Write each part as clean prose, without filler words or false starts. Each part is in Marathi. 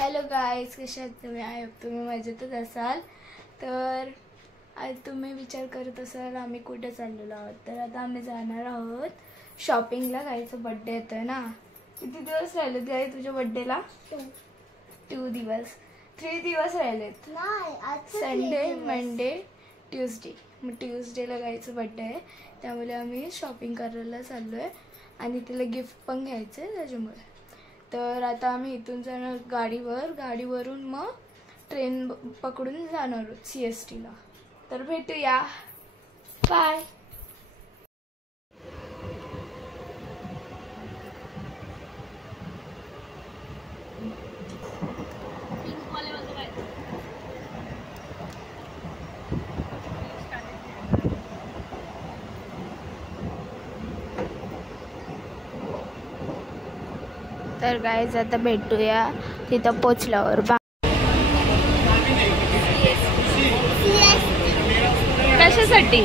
हॅलो गाईज, कशा आहात तुम्ही? आय होप तुम्ही मजेतच असाल. तर आज तुम्ही विचार करत असाल आम्ही कुठे चाललेलो आहोत. तर आता आम्ही जाणार आहोत शॉपिंगला. गाईचा बड्डे येतोय ना. किती दिवस राहिलेत गाई तुझ्या बड्डेला? 2 दिवस, 3 दिवस राहिलेत. Sunday, Monday, Tuesday. मग ट्यूसडेला गाईचा बड्डे आहे, त्यामुळे आम्ही शॉपिंग करायला चाललो आहे आणि तिला गिफ्ट पण घ्यायचं आहे त्याच्यामुळे. तर आता आम्ही इथून जाणार गाडीवरून मग ट्रेन पकडून जाणार आहोत CSTला. तर भेटूया, बाय. तर गाईज आता भेटूया तिथं पोचल्यावर. कशासाठी?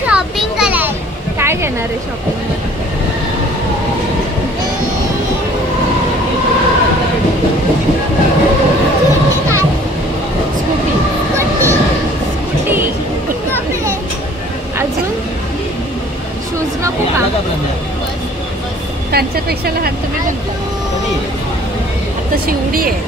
शॉपिंग करायला. काय घेणार आहे शॉपिंग? स्कूटी. अजून शूज नको का? त्यांच्यापेक्षा लहान तुम्ही म्हणता. आता शिवडी आहे.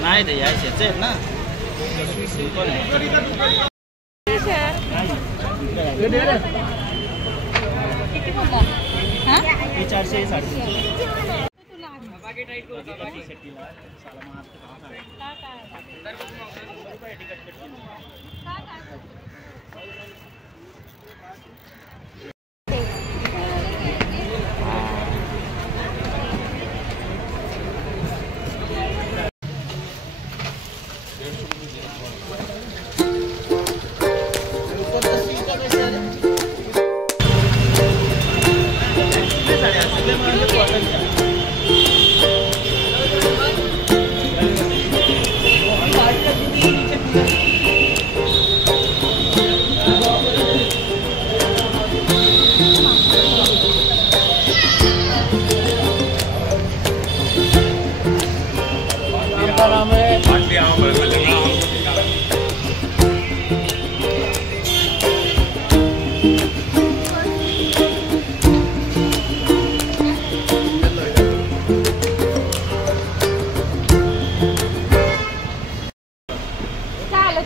नाही ते यायचेच आहेत ना. किती बोलला? 400 450.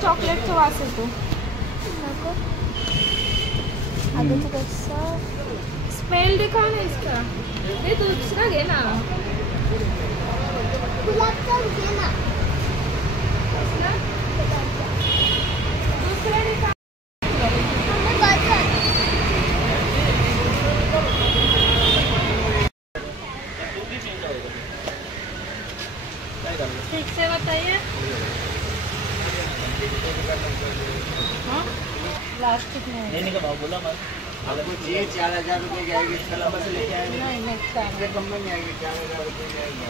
चॉकलेटचा वास येतो. अगं तू कसं स्मेल दिखा ना इसका. हे दुसरा घे ना. गुलाबजाम घे ना. दुसरा दिखा. ठीक से बताइए. प्लास्टिक लेने का भाव बोला मत. आपको चाहिए 4000 रुपये की आएगी. कलम से लेके आएंगे. नहीं नेक्स्ट टाइम कम में आएगी. 4000 रुपये की आएगी.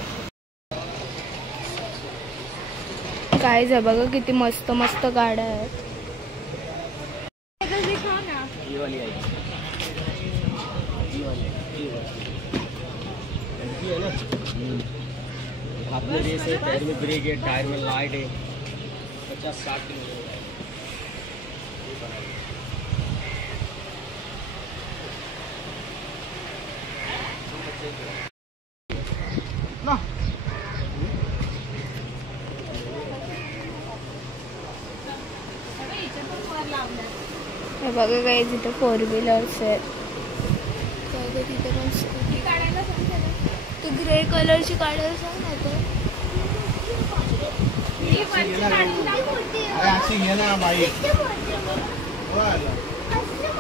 काय आहे बघा किती मस्त मस्त गाड्या आहेत. ये वाली आएगी. ये वाली है ना. हाथ में रेस है, पैर में ब्रेक है, टायर में लाइट है. 50-60 किलो हे बघा काही तिथे 4 व्हीलर्स आहेत. तिथे पण स्कूटी काढायला सांग. तू ग्रे कलरची काढायला सांग ना तर.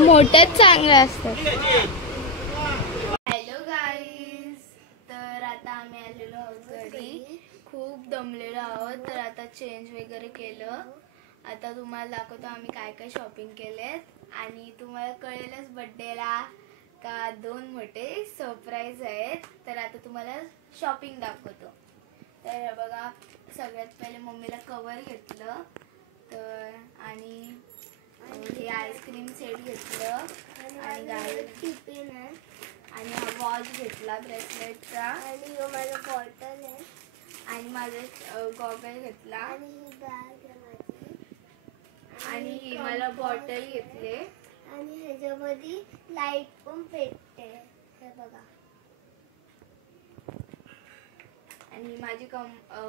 मोठ्याच चांगल्या असतात. हॅलो गाईज, तर आता आम्ही आलेलो आहोत घरी. खूप दमलेलो आहोत, तर आता चेंज वगैरे केलं. आता तुम्हाला दाखवतो आम्ही काय काय शॉपिंग केलेत आणि तुम्हाला कळेलच बड्डेला का 2 मोठे सरप्राईज आहेत. तर आता तुम्हाला शॉपिंग दाखवतो. तर बघा, सगळ्यात पहिले मम्मीला कवर घेतलं, तर आणि हे आईस्क्रीम सेट घेतलं आणि गाडी टिफिन आहे आणि हा वॉच घेतला ब्रेसलेटचा आणि माझा बॉटल आहे आणि माझा गॉगल घेतला आणि ही बॅग आहे माझी आणि ही मला बॉटल घेतली आणि ह्याच्यामध्ये लाईट पण पेटते. हे बघा. आणि ही माझी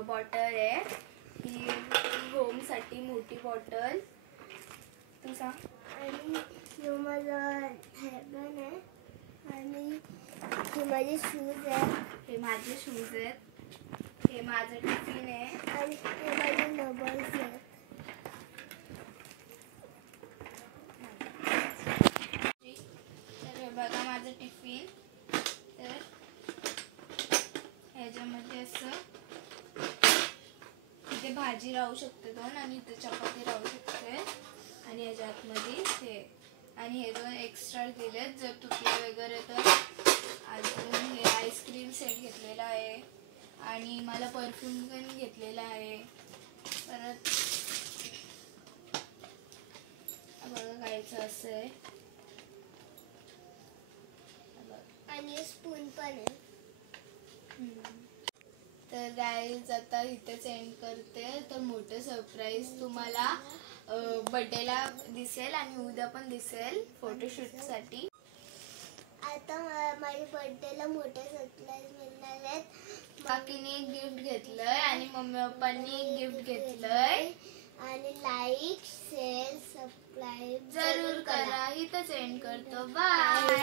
बॉटल आहे. ही होमसाठी मोठी बॉटल. तू सांग. आणि हे माझा हेअरबँड आहे आणि हे माझे शूज आहे हे माझे शूज आहेत. हे माझं टिफिन आहे आणि हे माझे नबल्स आहेत. तर हे बघा माझं टिफिन. तर ह्याच्यामध्ये असं इथे भाजी राहू शकते 2 आणि इथे चपाती राहू शकते आणि ह्याच्या आतमध्ये हे आणि हे 2 एक्स्ट्रा दिलेत जर तुटले वगैरे तर. अजून हे आईस्क्रीम सेट घेतलेला आहे आणि मला परफ्यूम पण घेतलेला आहे. परत बघा कायचं असं आहे आणि स्पून पण आहे. तर गाईज आता इथेच एंड करते. तर मोठं सरप्राईज तुम्हाला बर्थडेला दिसेल आणि उद्या पण दिसेल फोटोशूटसाठी. आता माझ्या बर्थडेला मोठे सरप्राईज मिळणार आहेत. काकीने एक गिफ्ट घेतलंय आणि मम्मी पप्पांनी एक गिफ्ट घेतलंय. आणि लाईक शेअर सबस्क्राईब जरूर करा. इथंच एंड करतो. बाय.